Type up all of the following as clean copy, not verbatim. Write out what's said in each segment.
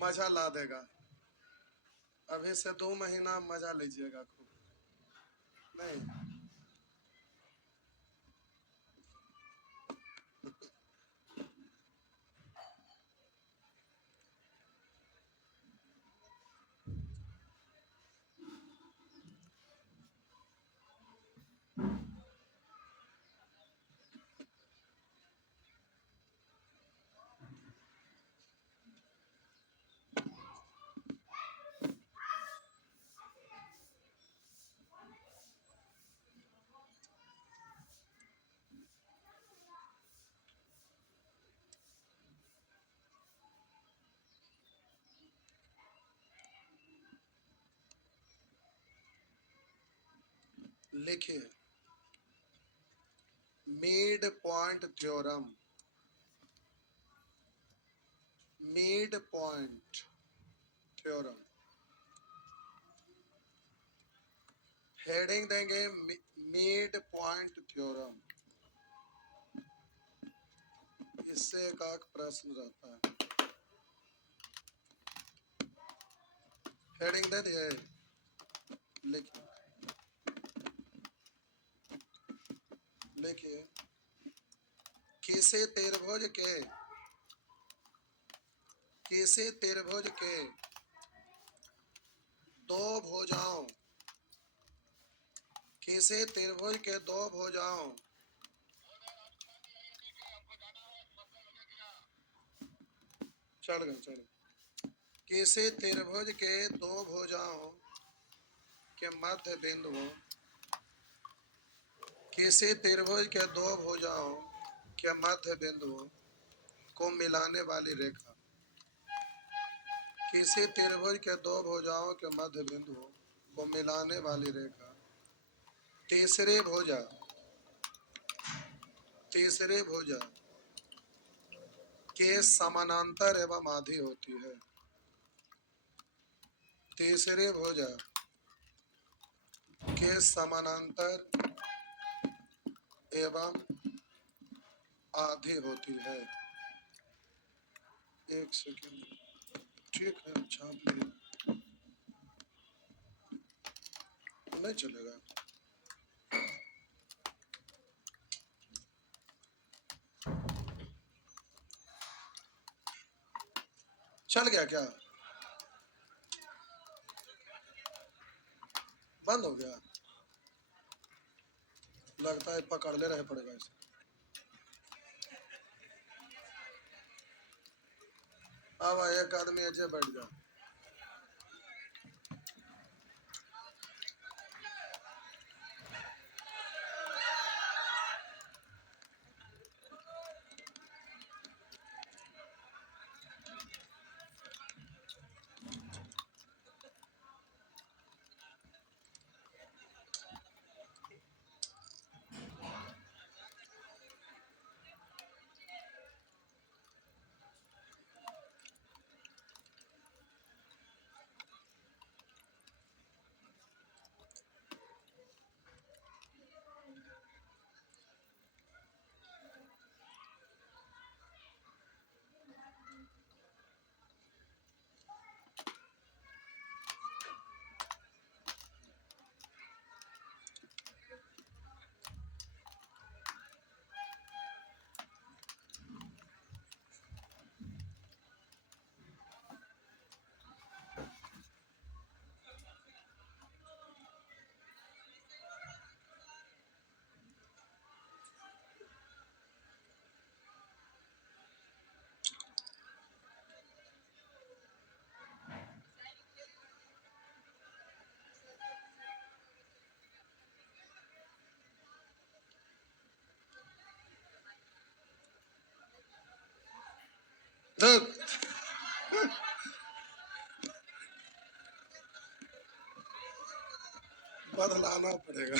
मजा ला देगा। अभी से 2 महीना मजा लीजिएगा खूब। नहीं लिखिए, mid point theorem. Mid point theorem heading देंगे मिड पॉइंट थ्योरम। इससे एक आख प्रश्न रहता है। हेडिंग दे दिए, लिखिए लिखिए, किसी त्रिभुज के दो भुजाओं किसी त्रिभुज के दो भुजाओं चढ़ गए किसी त्रिभुज के दो भुजाओं के मध्य बिंदुओं किसी त्रिभुज के दो भुजाओं के मध्य बिंदुओं को मिलाने वाली रेखा। किसी त्रिभुज के दो भुजाओं के मध्य बिंदुओं को मिलाने वाली रेखा तीसरे भुजा के समानांतर एवं आधी होती है। तीसरे भुजा के समानांतर एवं आधी होती है। एक सेकंड, ठीक है, छाप लिए, नहीं चलेगा। चल गया क्या? बंद हो गया? लगता है पकड़ ले रहे पड़ेगा इसे। अब एक आदमी ऐसे बैठ जा। बदलाना पड़ेगा।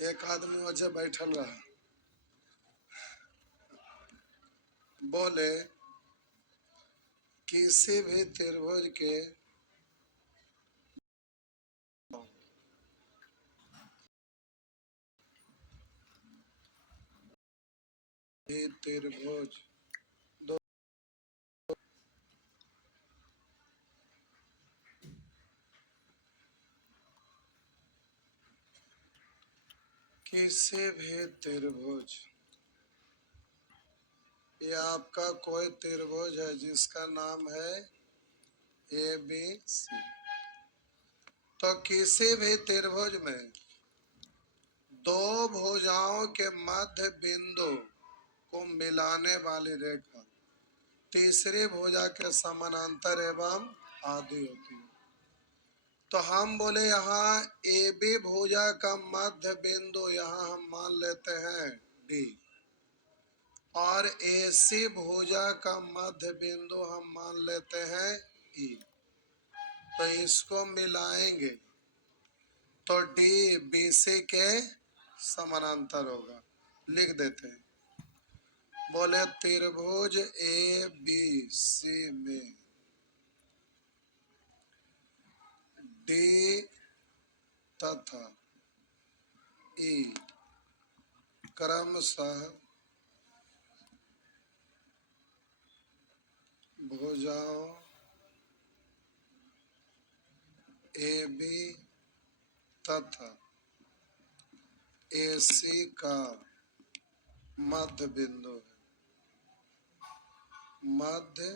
एक आदमी वजह बैठल रहा, बोले किसी भी त्रिभुज के त्रिभुज दो किसी भी त्रिभुज, ये आपका कोई त्रिभुज है जिसका नाम है ए बी सी। तो किसी भी त्रिभुज में दो भुजाओं के मध्य बिंदु को मिलाने वाली रेखा तीसरी भुजा के समानांतर एवं आधी होती है। तो हम बोले यहाँ ए बी भुजा का मध्य बिंदु यहाँ हम मान लेते हैं डी, और ए सी भुजा का मध्य बिंदु हम मान लेते हैं ई। तो इसको मिलाएंगे तो डी बी सी के समानांतर होगा। लिख देते हैं, बोले त्रिभुज ए बी सी में डी तथा ई क्रमशः भुजाओं ए बी तथा ए सी का मध्य बिंदु है। मध्य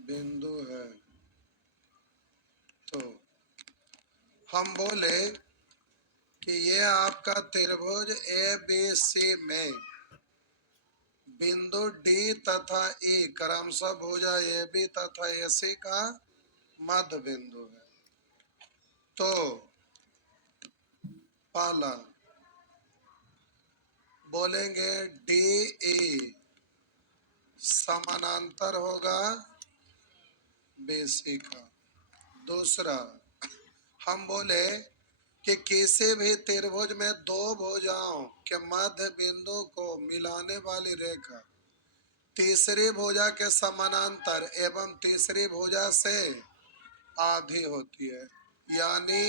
बिंदु है। तो हम बोले कि ये आपका त्रिभुज ए बी सी में बिंदु डी तथा ई क्रमशः भुजा ए बी तथा ए सी का मध्य बिंदु है। तो पहला बोलेंगे डी ई समानांतर होगा BC का। दूसरा हम बोले कि किसी भी त्रिभुज में दो भुजाओं के मध्य बिंदु को मिलाने वाली रेखा तीसरी भुजा के समानांतर एवं तीसरी भुजा से आधी होती है, यानी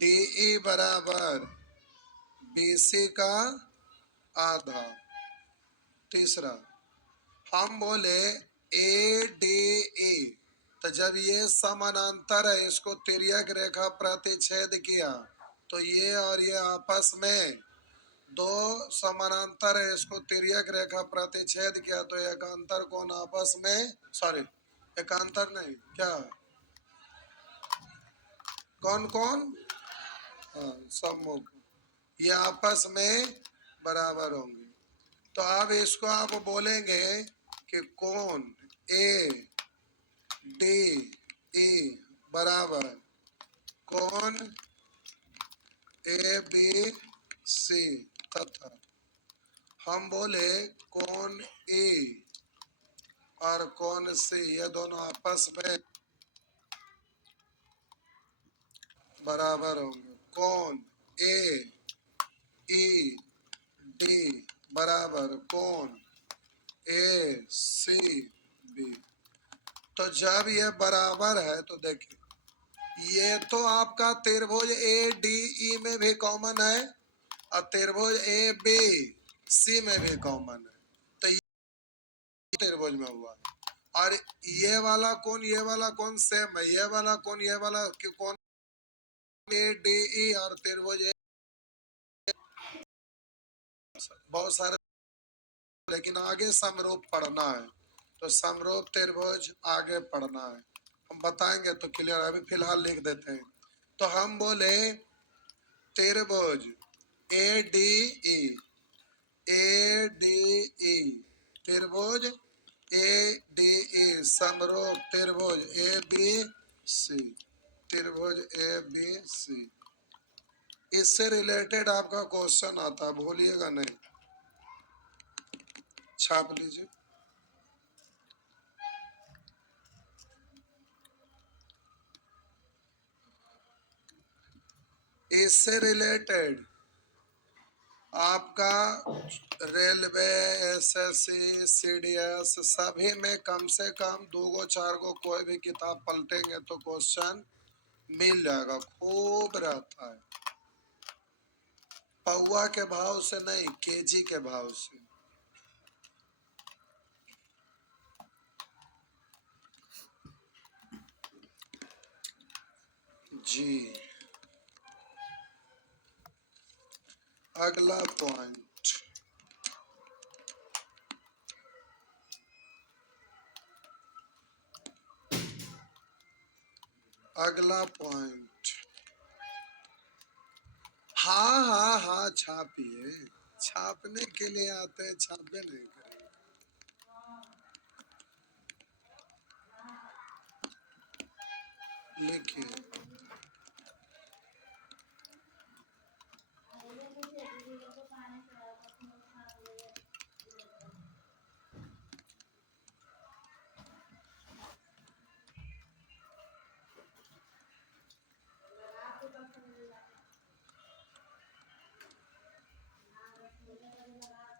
DE बराबर BC का आधा। तीसरा हम बोले ADE, तो जब ये समानांतर है, इसको तिर्यक रेखा प्रतिच्छेद किया तो ये और ये आपस में दो समानांतर है, इसको तिर्यक रेखा प्रतिच्छेद किया तो एकांतर कोण आपस में, सॉरी एकांतर नहीं, क्या कौन कौन, हाँ सम्मुख, ये आपस में बराबर होंगे। तो अब इसको आप बोलेंगे कि कोण ए डी ई बराबर कोण ए बी सी तथा हम बोले कोण ए और कोण सी ये दोनों आपस में बराबर होंगे। कोण ए ई डी बराबर कोण ए सी बी। तो जब ये बराबर है तो देखिए ये तो आपका त्रिभुज ए डी ई में भी कॉमन है और त्रिभुज ए बी सी में भी कॉमन है, तो ये त्रिभुज में हुआ। और ये वाला कौन सेम है, ये वाला कौन ए डी ई और त्रिभुज बहुत सारे, लेकिन आगे समरूप पढ़ना है तो समरूप त्रिभुज आगे पढ़ना है, हम बताएंगे तो क्लियर। अभी फिलहाल लिख देते हैं। तो हम बोले त्रिभुज ए डी ई त्रिभुज ए डी ई समरूप त्रिभुज ए बी सी, त्रिभुज ए बी सी। इससे रिलेटेड आपका क्वेश्चन आता है, भूलिएगा नहीं, छाप लीजिए। इससे रिलेटेड आपका रेलवे, एसएससी, सीडीएस सभी में कम से कम 2-4 कोई भी किताब पलटेंगे तो क्वेश्चन मिल जाएगा, खूब रहता है। पौवा के भाव से नहीं, केजी के भाव से। जी, अगला पॉइंट, अगला पॉइंट। हाँ हाँ हाँ, छापिए, छापने के लिए आते हैं, छापे नहीं करें। लिखिए,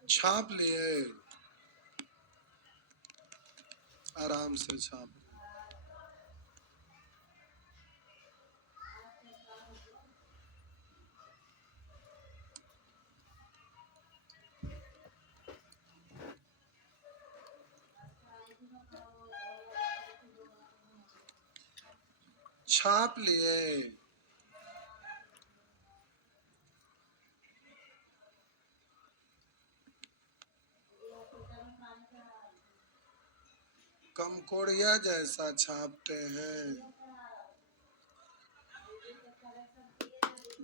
छाप लिए, आराम से छाप। छाप लिए, कमकोड़िया जैसा छापते हैं,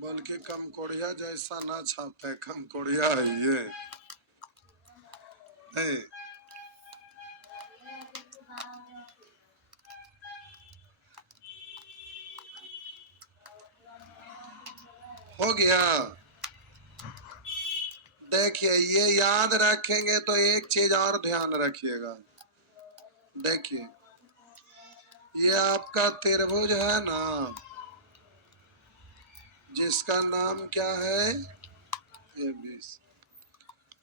बल्कि कमकोड़िया जैसा ना छापते, कमकोड़िया है ये नहीं। हो गया। देखिए, ये याद रखेंगे तो एक चीज और ध्यान रखिएगा। देखिए, ये आपका त्रिभुज है ना, जिसका नाम क्या है, ABC।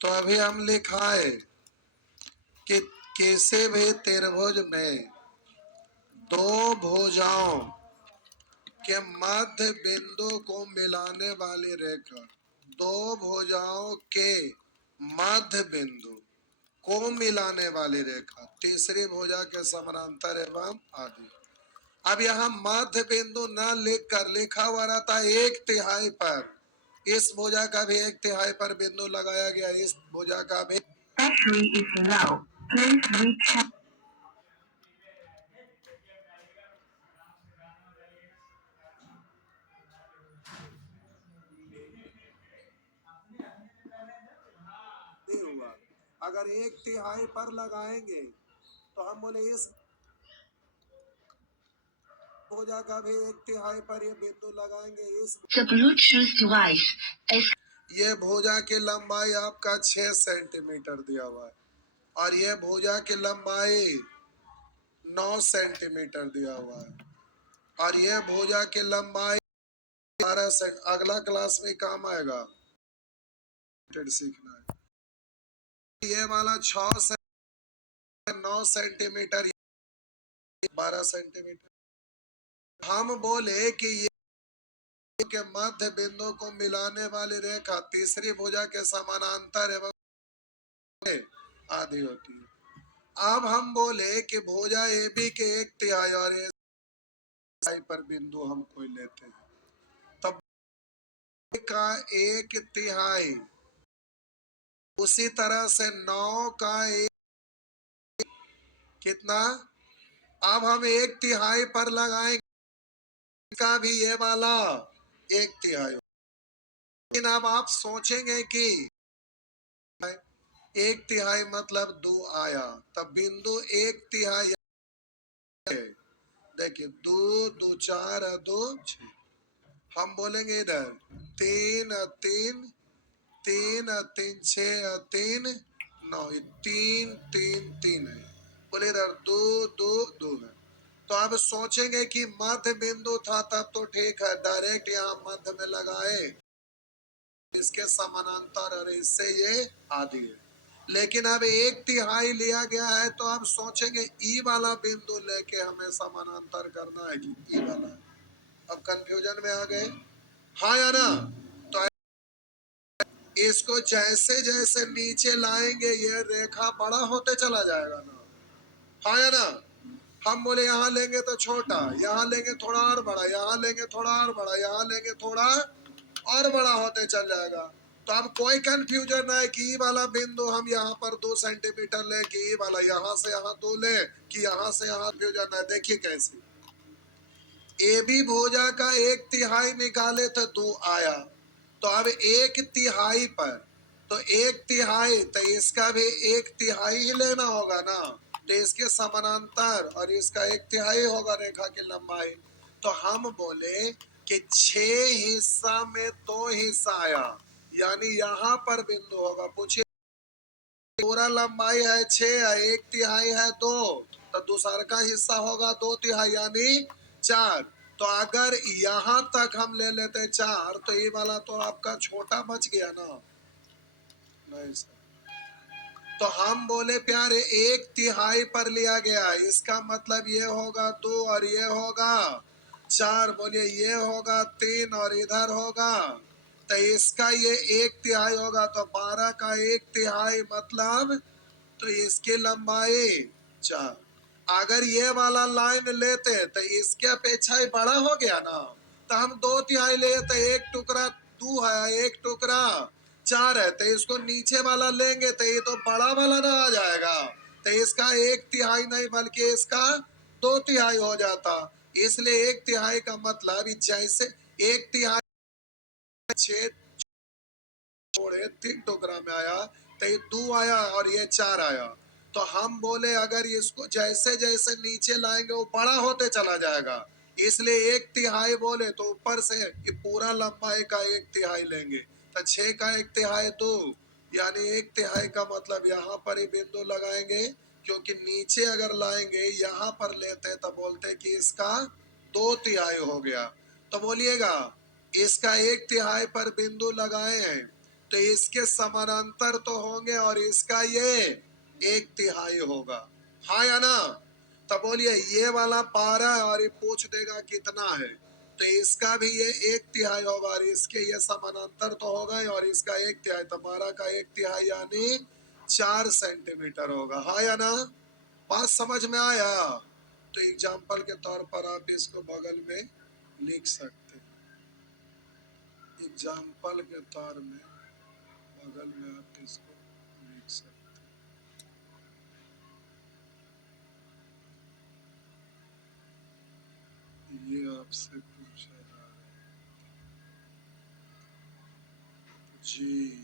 तो अभी हम लिखाए कि किसी भी त्रिभुज में दो भुजाओं के मध्य बिंदु को मिलाने वाली रेखा, दो भुजाओं के मध्य बिंदु को मिलाने वाली रेखा तीसरी भुजा के समानांतर एवं आदि। अब यहाँ मध्य बिंदु न लिख कर लिखा हुआ रहता 1/3 पर, इस भुजा का भी 1/3 पर बिंदु लगाया गया, इस भुजा का भी। नहीं हुआ, अगर 1/3 पर लगाएंगे तो हम बोले इस भुजा का भी 1/3 पर ये बिंदु लगाएंगे, इस ये भुजा की लंबाई आपका 6 सेंटीमीटर दिया हुआ है और ये भुजा की लंबाई 9 सेंटीमीटर दिया हुआ है और ये भुजा की लंबाई 12 सेंट। अगला क्लास में काम आएगा, सीखना है। ये वाला 6 से 9 सेंटीमीटर, 12 सेंटीमीटर। हम बोले कि ये के मध्य बिंदु को मिलाने वाली रेखा तीसरी भुजा के समानांतर एवं आधी होती है। अब हम बोले कि भुजा AB के 1/3 और पर बिंदु हम कोई लेते हैं, तब का 1/3 उसी तरह से 9 का 1 कितना। अब हम 1/3 पर लगाएंगे, का भी ये वाला 1/3। लेकिन अब आप सोचेंगे कि 1/3 मतलब 2 आया, तब बिंदु 1/3 देखिए, 2 2 4 2 6। हम बोलेंगे इधर 3 3 3 3 6 3 9, 3 3 3 है, बोले इधर 2 2 2 है। तो अब सोचेंगे कि मध्य बिंदु था तब तो ठीक है, डायरेक्ट यहाँ मध्य में लगाए इसके समानांतर और इससे ये आधी है। लेकिन अब 1/3 लिया गया है तो आप सोचेंगे ई वाला बिंदु लेके हमें समानांतर करना है कि ई वाला। अब कंफ्यूजन में आ गए, हाँ या ना? तो इसको जैसे जैसे नीचे लाएंगे ये रेखा बड़ा होते चला जाएगा ना, हाँ या ना? हम बोले यहाँ लेंगे तो छोटा, यहाँ लेंगे थोड़ा और बड़ा, यहाँ लेंगे थोड़ा और बड़ा, यहाँ लेंगे थोड़ा और बड़ा होते चल जाएगा। तो अब कोई कंफ्यूजन है कि ई वाला बिंदु हम यहाँ पर 2 सेंटीमीटर ले कि ई वाला यहाँ से यहाँ 2 ले कि यहाँ से यहाँ, कंफ्यूजन है। देखिए कैसे ए बी भुजा का 1/3 निकाले तो 2 आया, तो अब 1/3 पर तो 1/3 तो इसका भी 1/3 ही लेना होगा ना, तो इसके समानांतर और इसका 1/3 होगा रेखा की लंबाई। तो हम बोले कि 6 हिस्सा में 2 हिस्सा आया, यानी यहाँ पर बिंदु होगा। पूछिए पूरा लंबाई है 6 है, 1/3 है 2, तो दूसरा का हिस्सा होगा 2/3 यानी 4। तो अगर यहाँ तक हम ले लेते 4 तो ये वाला तो आपका छोटा बच गया ना, नहीं सर। तो हम बोले प्यारे 1/3 पर लिया गया, इसका मतलब ये होगा 2 और ये होगा 4, बोलिए ये होगा 3 और इधर होगा, तो इसका ये 1/3 होगा, तो 12 का 1/3 मतलब तो इसकी लंबाई 4। अगर ये वाला लाइन लेते तो इसके अपेक्षा ही बड़ा हो गया ना, तो हम 2/3 ले तो एक टुकड़ा 2 है, एक टुकड़ा 4 है, तो इसको नीचे वाला लेंगे तो ये तो बड़ा वाला ना आ जाएगा, तो इसका 1/3 नहीं बल्कि इसका 2/3 हो जाता। इसलिए 1/3 का मतलब जैसे 1/3 6 छोड़े 3 टुकड़ा में आया, तो ये 2 आया और ये 4 आया। तो हम बोले अगर इसको जैसे जैसे नीचे लाएंगे वो बड़ा होते चला जाएगा, इसलिए 1/3 बोले तो ऊपर से ये पूरा लंबाई का 1/3 लेंगे, तो 6 का 1/3 2, यानी 1/3 का मतलब यहाँ पर ही बिंदु लगाएंगे, क्योंकि नीचे अगर लाएंगे यहाँ पर लेते तो बोलते कि इसका 2/3 हो गया। तो बोलिएगा इसका 1/3 पर बिंदु लगाए हैं तो इसके समानांतर तो होंगे और इसका ये 1/3 होगा, हाँ या ना? तो बोलिए ये वाला 12 और ये पूछ देगा कितना है, तो इसका भी ये 1/3 होगा और इसके ये समानांतर तो होगा और इसका 1/3, तो 12 का 1/3 यानी 4 सेंटीमीटर होगा, हाँ या ना? बात समझ में आया? तो एग्जाम्पल के तौर पर आप इसको बगल में लिख सकते हैं, एग्जाम्पल के तौर में बगल में आप इसको लिख सकते हैं। ये आपसे पूछा जा रहा है जी।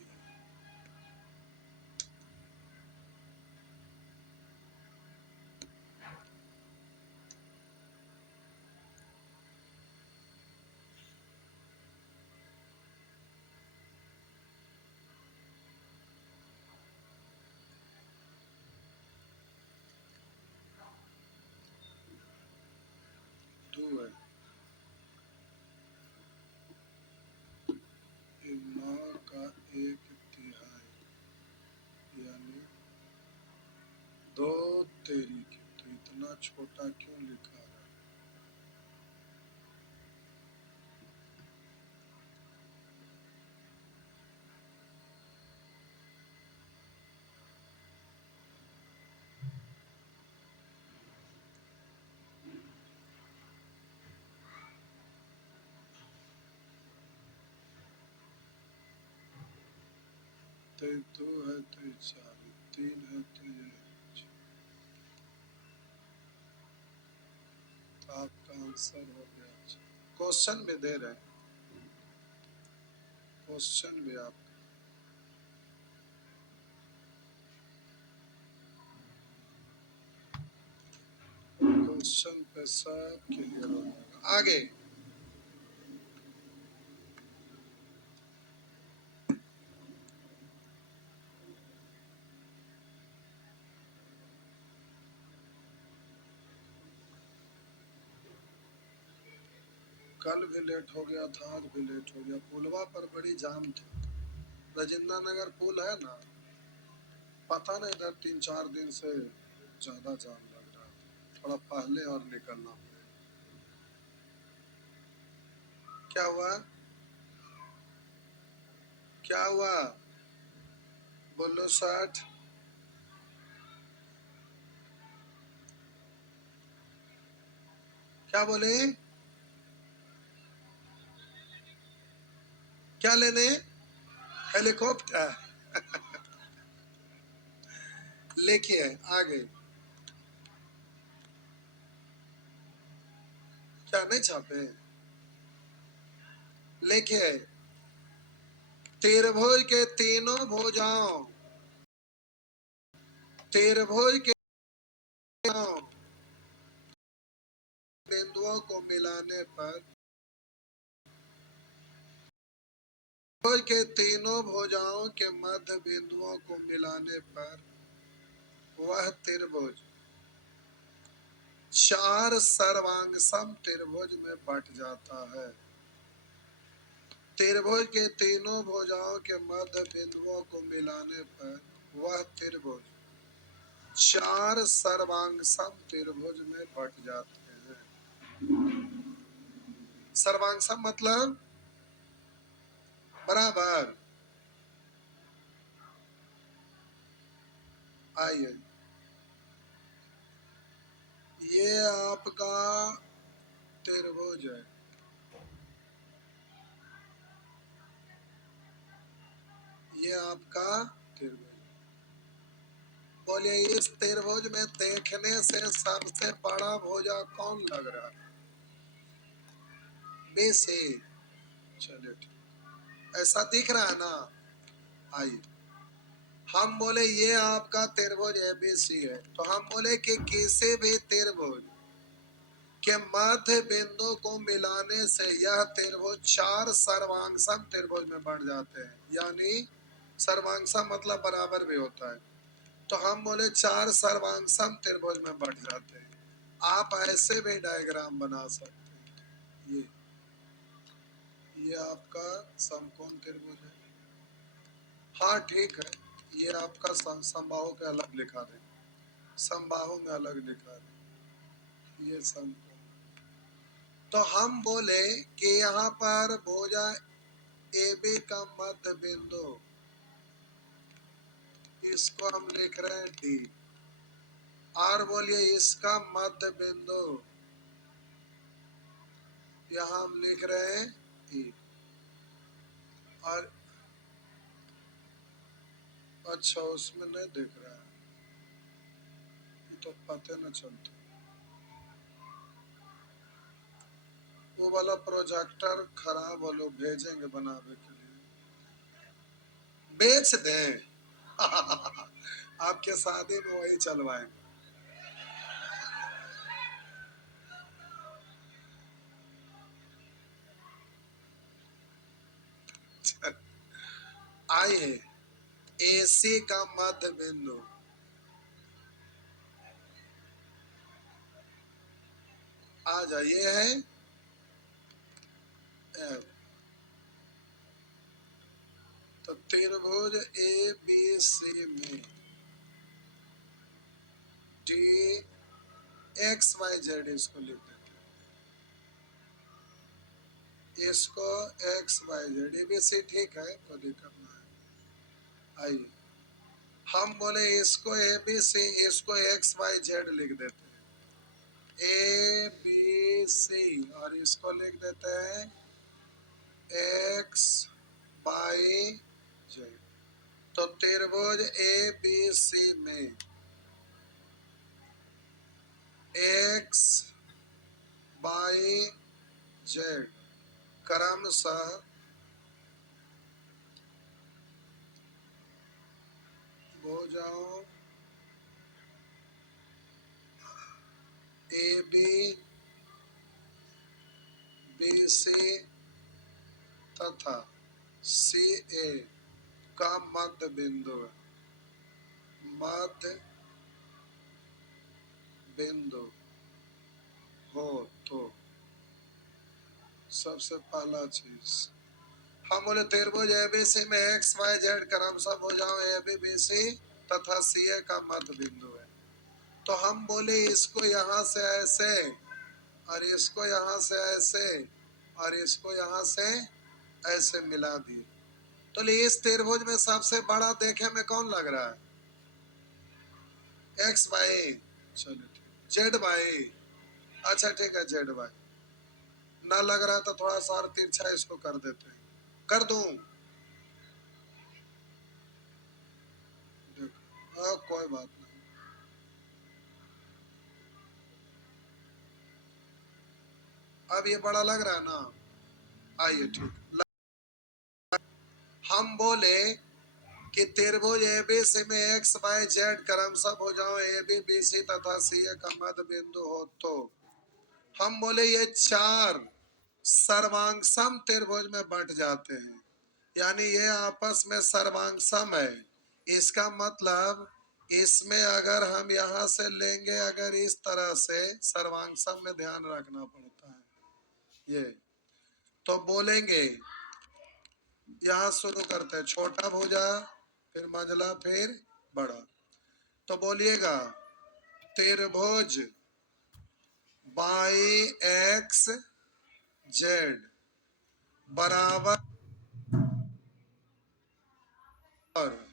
टू है 9 का 1/3 यानी 2 तेरी की, तो इतना छोटा क्यों लिखा है? तो 2 है तो 4, 3 है तो ये, तो आपका आंसर हो गया। क्वेश्चन में दे रहे हैं, क्वेश्चन में आप क्वेश्चन पे सब क्लियर हो जाएगा। आगे कल भी लेट हो गया था, आज भी लेट हो गया, पुलवा पर बड़ी जाम थी। राजेंद्र नगर पुल है ना, पता नहीं इधर 3-4 दिन से ज्यादा जाम लग रहा है, थोड़ा पहले और निकलना पड़ेगा। क्या हुआ? क्या हुआ? बोलो 60। क्या बोले? क्या लेने? हेलीकॉप्टर लेके आ गए। क्या नहीं छापे? लेके आए। तेरभोज के तीनों भोजाओं, तेरभोज के बिंदुओं को मिलाने पर, भोज के तीनों भुजाओं के मध्य बिंदुओं को मिलाने पर वह त्रिभुज चार सर्वांगसम त्रिभुज में बट जाता है। त्रिभुज के तीनों भुजाओं के मध्य बिंदुओं को मिलाने पर वह त्रिभुज चार सर्वांगसम त्रिभुज में बट जाते हैं। सर्वांगसम मतलब बराबर। आइए, ये आपका त्रिभुज है, ये आपका त्रिभुज। बोलिए इस त्रिभुज में देखने से सबसे बड़ा भुजा कौन लग रहा है? BC। चलिए ठीक, ऐसा दिख रहा है ना? आइए, हम बोले ये आपका त्रिभुज ABC है, तो हम बोले कि किसी भी त्रिभुज के मध्य बिंदु को मिलाने से यह त्रिभुज चार सर्वांगसम त्रिभुज में बढ़ जाते हैं। यानी सर्वांगसम मतलब बराबर भी होता है, तो हम बोले चार सर्वांगसम त्रिभुज में बढ़ जाते हैं। आप ऐसे भी डायग्राम बना सकते हैं। ये आपका समकोण त्रिभुज है। हाँ ठीक है, ये आपका समबाहु के अलग लिखा दें, समबाहु में अलग लिखा दें, ये समकोण। तो हम बोले कि यहाँ पर भुजा AB का मध्य बिंदु, इसको हम लिख रहे हैं D, और बोलिए इसका मध्य बिंदु यहाँ हम लिख रहे हैं E। और अच्छा, उसमें नहीं दिख रहा है, ये तो पता न चलता। वो वाला प्रोजेक्टर खराब हो, लोग भेजेंगे बनाने के लिए, बेच दें आपके शादी में वही चलवाएंगे। आइए, AC का मध्य बिंदु आ जाइए है F। तो त्रिभुज ABC में DXYZ इसको लिख देते हैं, इसको XYZ ABC ठीक है, कोई दिक्कत नहीं है। आइए, हम बोले इसको ABC, इसको XYZ लिख देते हैं, ABC, और इसको लिख देते हैं XYZ। तो त्रिभुज ABC में XYZ क्रमशः भुजाओं AB BC तथा CA का मध्य बिंदु है। मध्य बिंदु हो तो सबसे पहला चीज हम बोले त्रिभुज एबीसी में एक्स वाई जेड क्रमशः भुजाओं ए बी बी सी तथा सी ए का मध्य बिंदु है। तो हम बोले इसको यहाँ से ऐसे और इसको यहाँ से ऐसे और इसको यहाँ से ऐसे मिला दिए। तो इस त्रिभुज में सबसे बड़ा देखे में कौन लग रहा है? एक्स वाई, चलो जेड वाई, अच्छा ठीक है जेड वाई। ना लग रहा तो थोड़ा सा और तिरछा इसको कर देते हैं, कर दूं? देखो कोई बात नहीं। अब ये बड़ा लग रहा है ना? आइए ठीक। हम बोले कि त्रिभुज एबीसी में एक्स वाई जेड क्रमशः भुजाओं ए बी बी सी तथा सी ए का मध्य बिंदु हो, तो हम बोले ये चार सर्वांगसम त्रिभुज में बंट जाते हैं, यानी ये आपस में सर्वांगसम है। इसका मतलब इसमें अगर हम यहाँ से लेंगे, अगर इस तरह से सर्वांगसम में ध्यान रखना पड़ता है ये, तो बोलेंगे यहाँ शुरू करते हैं छोटा भुजा, फिर मंझला, फिर बड़ा। तो बोलिएगा त्रिभुज बाई एक्स जेड बराबर और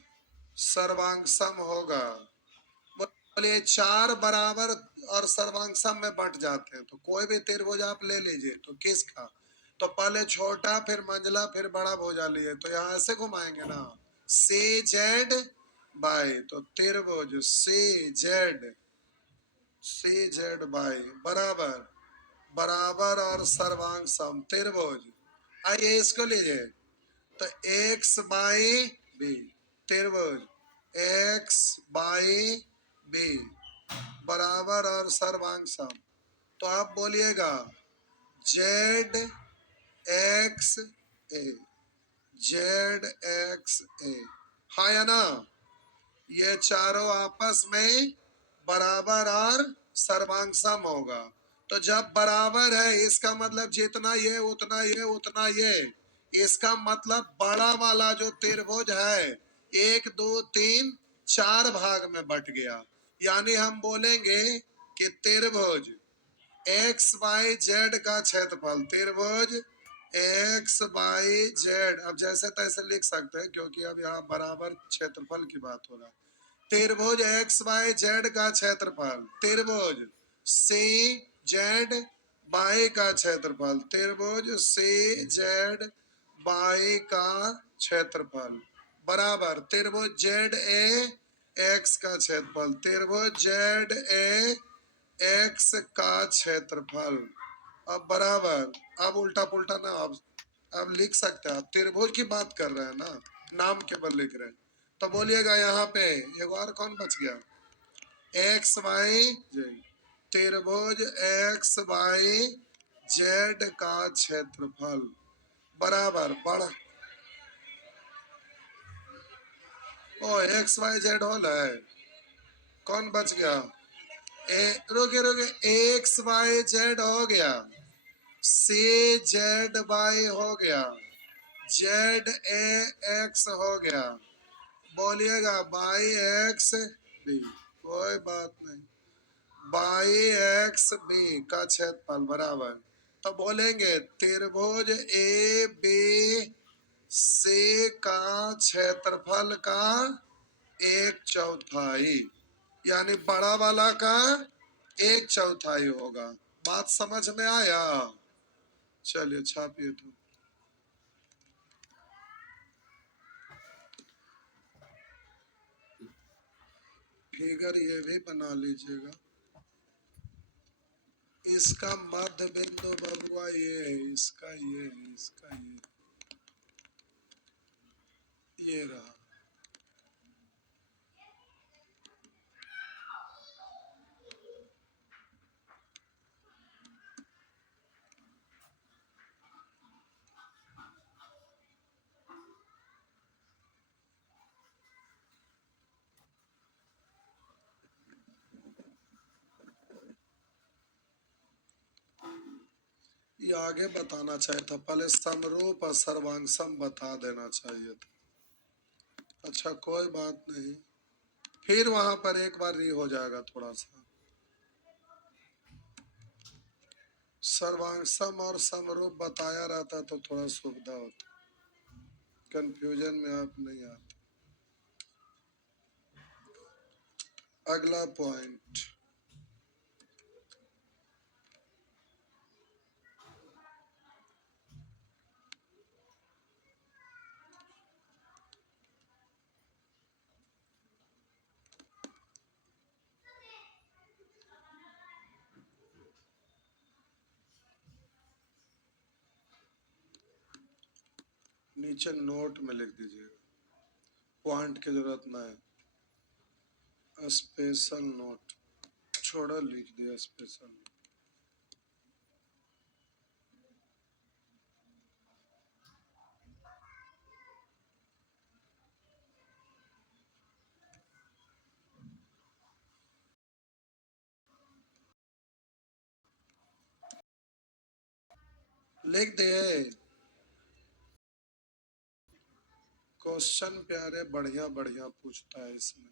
सर्वांगसम होगा। बोलिए चार बराबर और सर्वांगसम में बंट जाते हैं, तो कोई भी त्रिभुज आप ले लीजिए, तो किसका? तो पहले छोटा, फिर मंझला, फिर बड़ा भुजा लिए, तो यहाँ ऐसे घुमाएंगे ना, सी जेड बाई, तो त्रिभुज सी जेड बाई बराबर बराबर और सर्वांगसम त्रिभुज। आइए इसको लीजिए, तो एक्स बाई बी त्रिभुज एक्स बाई बी बराबर और सर्वांगसम। तो आप बोलिएगा जेड एक्स ए, जेड एक्स ए, हाँ या ना? ये चारों आपस में बराबर और सर्वांगसम होगा। तो जब बराबर है इसका मतलब जितना ये उतना ये उतना ये, इसका मतलब बड़ा वाला जो त्रिभुज है एक दो तीन चार भाग में बट गया। यानी हम बोलेंगे कि त्रिभुज एक्स वाई जेड का क्षेत्रफल, त्रिभुज एक्स वाई जेड, अब जैसे तैसे लिख सकते हैं क्योंकि अब यहाँ बराबर क्षेत्रफल की बात हो रहा है। त्रिभुज एक्स वाई जेड का क्षेत्रफल, त्रिभुज सी जेड बाई का क्षेत्रफल, त्रिभुज सी जेड बाई का क्षेत्रफल बराबर त्रिभुज जेड ए एक्स का क्षेत्रफल, त्रिभुज जेड ए एक्स का क्षेत्रफल। अब बराबर, अब उल्टा पुल्टा ना, अब लिख सकते हैं, आप त्रिभुज की बात कर रहे हैं ना, नाम केवल लिख रहे हैं। तो बोलिएगा यहाँ पे एक और कौन बच गया? एक्स वाई जेड, त्रिभुज एक्स वाई जेड का क्षेत्रफल बराबर बड़ा, ओ एक्स वाई जेड होल है, कौन बच गया? रुके रुके, एक्स वाई जेड हो गया, सी जेड बाई हो गया, जेड ए एक्स हो गया, बोलिएगा बाई एक्स बी, कोई बात नहीं, बाई एक्स बी का क्षेत्रफल बराबर, तो बोलेंगे त्रिभुज ए बी सी का क्षेत्रफल का एक चौथाई, यानी बड़ा वाला का एक चौथाई होगा। बात समझ में आया? चलिए छापिए तो। फिगर ये भी बना लीजिएगा, इसका मध्य बिंदु बबुआ ये है, इसका ये है, इसका ये रहा। ये आगे बताना चाहिए था, पहले समरूप और सर्वांगसम बता देना चाहिए था। अच्छा कोई बात नहीं, फिर वहां पर एक बार री हो जाएगा थोड़ा सा। सर्वांगसम और समरूप बताया रहता तो थोड़ा सुविधा होता, कंफ्यूजन में आप नहीं आते। अगला पॉइंट, नीचे नोट में लिख दीजिएगा, पॉइंट की जरूरत ना है, स्पेशल नोट छोड़ा, लिख दिया स्पेशल। लिख दिए। क्वेश्चन प्यारे बढ़िया बढ़िया पूछता है इसमें।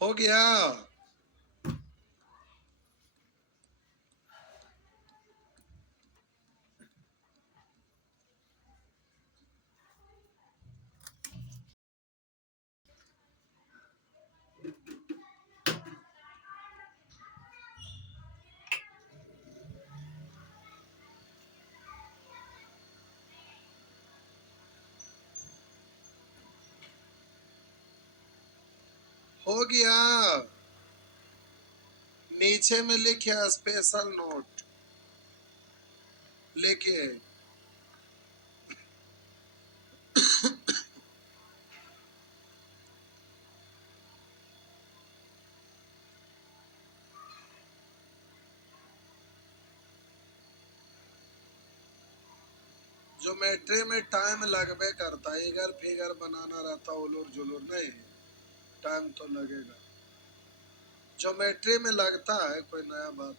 हो गया। हो गया, नीचे में लिखिए स्पेशल नोट, लिखिए ज्योमेट्री में टाइम लगबे करता है, इगर फिगर बनाना रहता उलूर जुलूर नहीं, टाइम तो लगेगा, ज्योमेट्री में लगता है, कोई नया बात।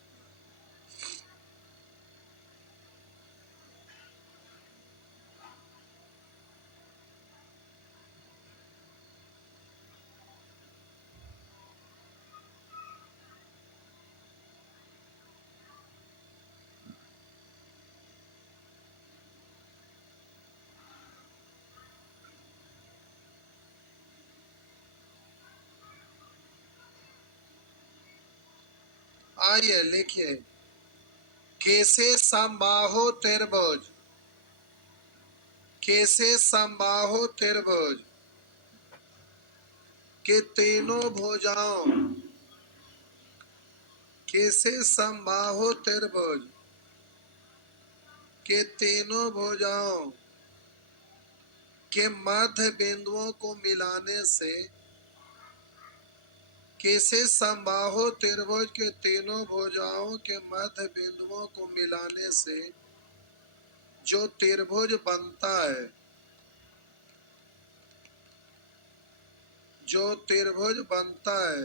आइए लिखिए, कैसे समबाहु त्रिभुज, कैसे समबाहु त्रिभुज के तीनों भुजाओं, कैसे समबाहु त्रिभुज के तीनों भुजाओं के मध्य बिंदुओं को मिलाने से, कैसे समबाहु त्रिभुज के तीनों भुजाओं के मध्य बिंदुओं को मिलाने से जो त्रिभुज बनता है, जो त्रिभुज बनता है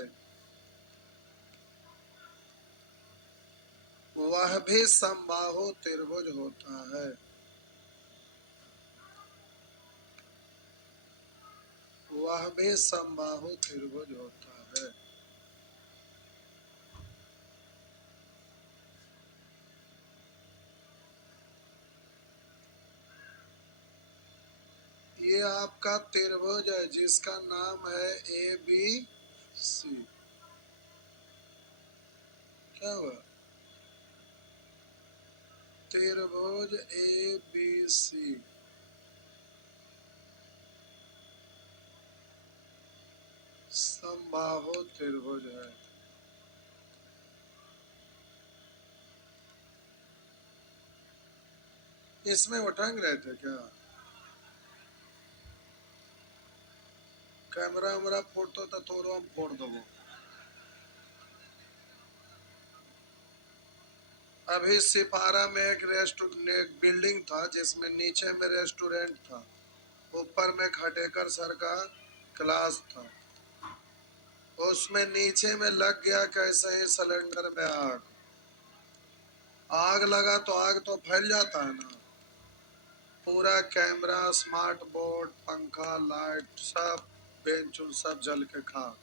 वह भी समबाहु त्रिभुज होता है, वह भी समबाहु त्रिभुज होता है। ये आपका त्रिभुज है जिसका नाम है ए बी सी। क्या हुआ? त्रिभुज ए बी सी समबाहु त्रिभुज है। इसमें उठंग रहे थे क्या? कैमरा वैमरा फोड़तो तो तोरो हम फोड़ दो। अभी सिपारा में एक रेस्टोरेंट बिल्डिंग था जिसमें नीचे में रेस्टोरेंट था, ऊपर में खटेकर सर का क्लास था। उसमें नीचे में लग गया कैसे ही सिलेंडर में आग। आग लगा तो आग तो फैल जाता है ना। पूरा कैमरा, स्मार्ट बोर्ड, पंखा, लाइट सब, बेंच सब जल के खाक।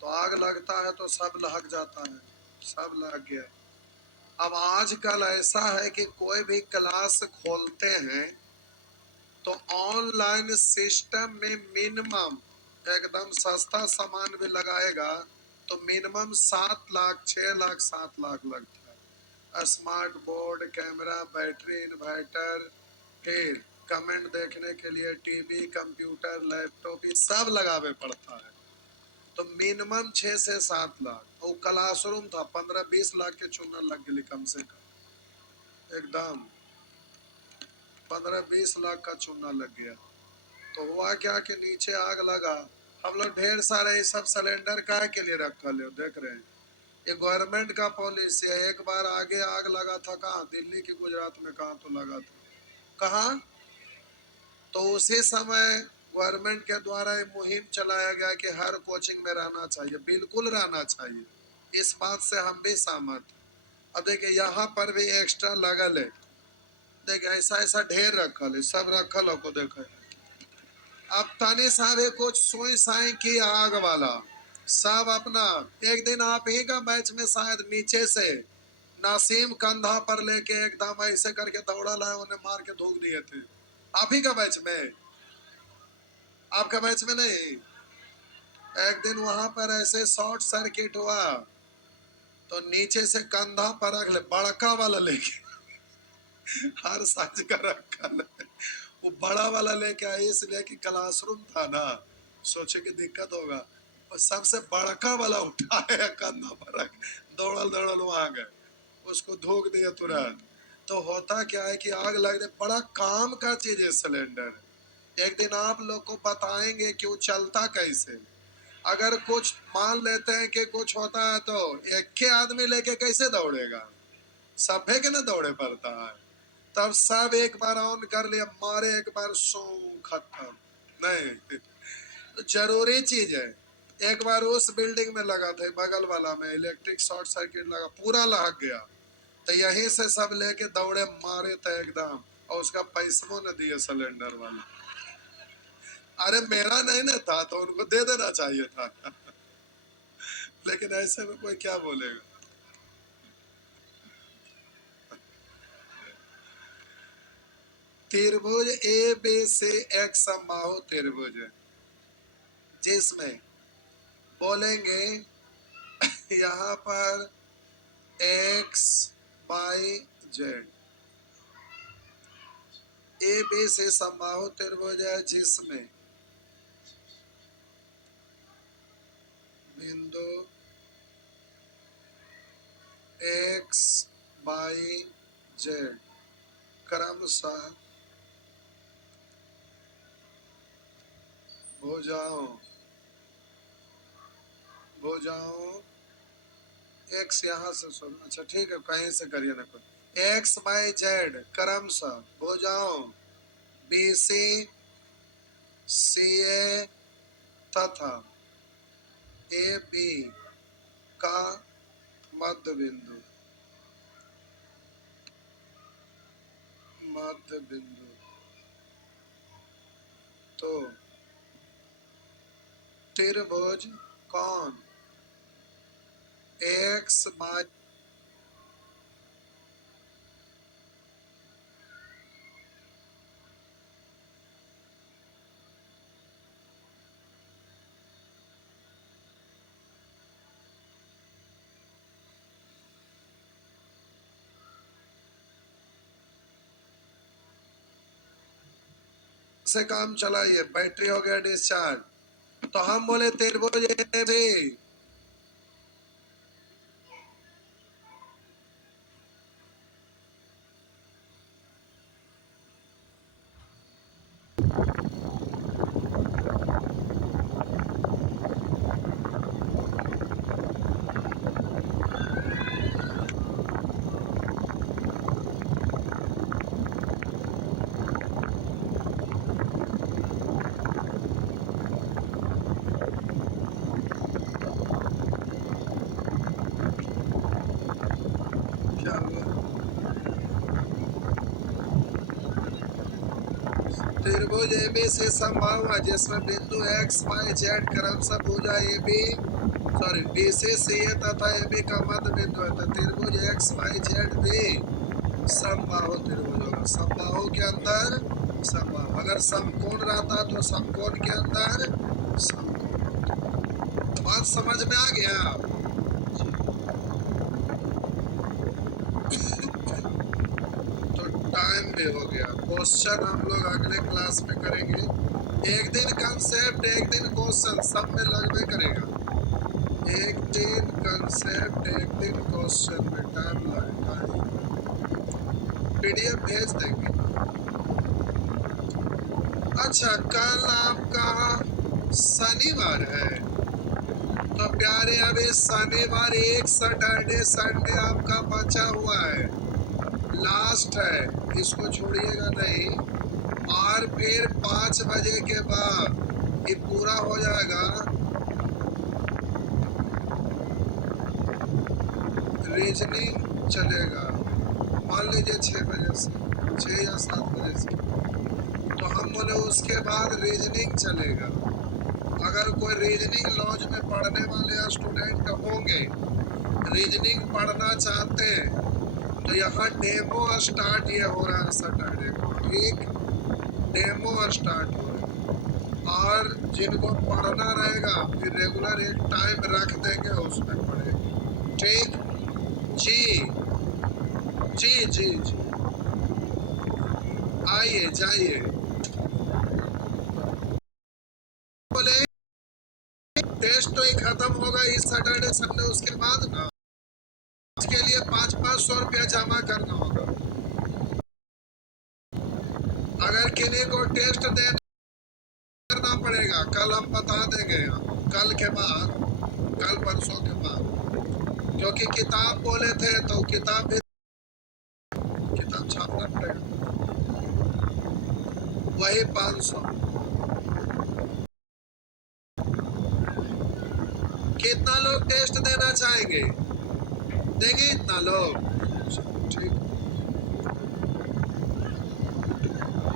तो आग लगता है तो सब लग जाता है, सब लग गया। अब आजकल ऐसा है कि कोई भी क्लास खोलते हैं तो ऑनलाइन सिस्टम में मिनिमम एकदम सस्ता सामान भी लगाएगा तो मिनिमम 7 लाख, 6 लाख, 7 लाख लगता है। Smart board, camera, battery, inverter, फिर कमेंट देखने के लिए टीवी, कंप्यूटर, लैपटॉप, ये सब लगावे पड़ता है। तो मिनिमम 6 से 7 लाख। और क्लासरूम था 15-20 लाख के चूना लग गई कम से कम, एकदम 15-20 लाख का चूना लग गया। तो हुआ क्या कि नीचे आग लगा। हम लोग ढेर सारे ये सब सिलेंडर काहे के लिए रखल है देख रहे हैं, ये गवर्नमेंट का पॉलिसी है। एक बार आगे आग लगा था कहाँ, दिल्ली की गुजरात में कहाँ तो लगा था, कहाँ, तो उसी समय गवर्नमेंट के द्वारा ये मुहिम चलाया गया कि हर कोचिंग में रहना चाहिए, बिल्कुल रहना चाहिए। इस बात से हम भी सहमत हैं। अब देखिए यहाँ पर भी एक्स्ट्रा लगल है, देखिए ऐसा ऐसा ढेर रखल है, सब रखल हो को देखे। अब तानी साहब कुछ सोई साई की आग वाला सब अपना। एक दिन आप ही का मैच में शायद नीचे से नासिम कंधा पर लेके एकदम ऐसे करके दौड़ा लाए, उन्हें मार के धूक दिए थे। आप ही का मैच में, आपका मैच में नहीं। एक दिन वहां पर ऐसे शॉर्ट सर्किट हुआ तो नीचे से कंधा पर रख ले, बड़का वाला लेके हर साज का रखा ले। वो बड़ा वाला लेके आए इसलिए कि क्लासरूम था ना, सोचे कि दिक्कत होगा, और सबसे बड़का वाला उठाए कंधा पर रख, दौड़ल दौड़ल वहां गए, उसको धोख दिया तुरंत। तो होता क्या है कि आग लगने बड़ा काम का चीज है सिलेंडर। एक दिन आप लोग को बताएंगे कि वो चलता कैसे। अगर कुछ मान लेते हैं कि कुछ होता है तो एक के आदमी लेके कैसे दौड़ेगा, सफे के ना दौड़े पड़ता है। तब सब एक बार ऑन कर लिया, मारे एक बार, सो खत्म। नहीं, जरूरी चीज है। एक बार उस बिल्डिंग में लगा था, बगल वाला में इलेक्ट्रिक शॉर्ट सर्किट लगा, पूरा लग गया। तो यहीं से सब लेके दौड़े, मारे थे एकदम, और उसका पैसों न दिए सिलेंडर वाला। अरे मेरा नहीं ना था तो उनको दे देना चाहिए था लेकिन ऐसे में कोई क्या बोलेगा। त्रिभुज ए बी सी एक समबाहु त्रिभुज है जिसमें बोलेंगे यहाँ पर x y z, a b c समबाहु त्रिभुज है जिसमें बिंदु एक्स वाई जेड क्रमशः भुजाओं भुजाओं एक्स यहाँ से सुन, अच्छा ठीक है कहीं से करिए ना, कोई एक्स वाई जेड क्रमशः भुजाओं बी सी सी ए तथा ए बी का मध्य बिंदु, मध्य बिंदु। तो त्रिभुज कौन, एक्स वाई से काम चलाइए, बैटरी हो गया डिस्चार्ज। तो हम बोले त्रिभुज ए भी क्या हुआ? त्रिभुज AB से संभव है जिसमें बिंदु X, Y, Z क्रमशः भुजा AB सॉरी BC CA तथा AB का मध्य बिंदु है तो त्रिभुज XYZ भी समबाहु त्रिभुज होगा। समबाहु के अंदर समबाहु, अगर समकोण रहता तो समकोण के अंदर समकोण। बात समझ में आ गया? तो टाइम भी हो गया। क्वेश्चन हम लोग अगले क्लास में करेंगे। एक दिन कंसेप्ट, एक दिन क्वेश्चन, सब में लगभग करेगा। एक दिन कंसेप्ट, एक दिन क्वेश्चन में टाइम लगेगा। PDF भेज देंगे। अच्छा, कल आपका शनिवार है तो प्यारे अभी शनिवार एक सैटरडे संडे आपका बचा हुआ है, लास्ट है, इसको छोड़िएगा नहीं। और फिर 5 बजे के बाद ये पूरा हो जाएगा। रीजनिंग चलेगा, मान लीजिए 6 बजे से, 6 या 7 बजे से, तो हम बोले उसके बाद रीजनिंग चलेगा। अगर कोई रीजनिंग लॉज में पढ़ने वाले स्टूडेंट होंगे, रीजनिंग पढ़ना चाहते हैं, तो यहाँ डेमो स्टार्ट ये हो रहा है सैटरडे को, ठीक, डेमो स्टार्ट हो रहा है। और जिनको पढ़ना रहेगा फिर रेगुलर एक टाइम रख देंगे, उसमें पढ़ेंगे, ठीक। जी जी जी जी, आइए जाइए। बोले टेस्ट तो ही खत्म होगा इस सैटरडे संडे, उसके बाद ना इसके लिए 500-500 रुपया जमा करना होगा। अगर किन्हीं को टेस्ट देना करना पड़ेगा, कल हम बता देंगे, कल के बाद, कल परसों के बाद, क्योंकि किताब बोले थे तो किताब भी, किताब छापना पड़ेगा, वही 500। कितना लोग टेस्ट देना चाहेंगे? देंगे इतना लोग? ठीक,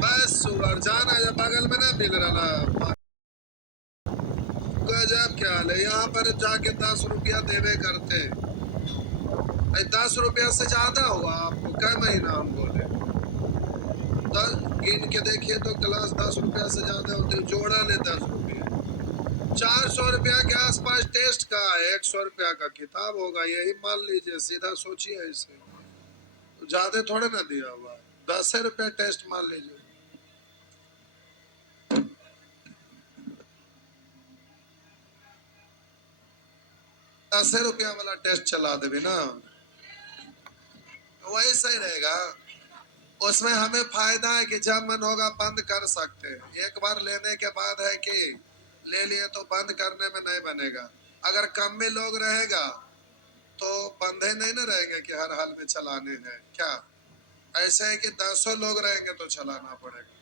बस सुअर जाना है, बगल में ना मिल रहा। गजब क्या हाल है, यहाँ पर जाके 10 रुपया देवे करते। 10 रुपया से ज्यादा होगा आपको, क्या महीना हम बोले? 10 गिन के देखिए तो क्लास 10 रुपया से ज्यादा होते, जोड़ा ले 10 रुपया, 400 रुपया के आसपास टेस्ट का, 100 रुपया का किताब होगा, यही मान लीजिए, सीधा सोचिए ऐसे, ज्यादा थोड़े ना दिया हुआ, 10 रुपया टेस्ट मान लीजिए। 10 रुपया वाला टेस्ट चला देवे ना, वही सही रहेगा। उसमें हमें फायदा है कि जब मन होगा बंद कर सकते हैं। एक बार लेने के बाद है कि ले लिए तो बंद करने में नहीं बनेगा। अगर कम में लोग रहेगा तो बंधे नहीं ना रहेंगे कि हर हाल में चलाने हैं क्या, ऐसे है कि 10 लोग रहेंगे तो चलाना पड़ेगा।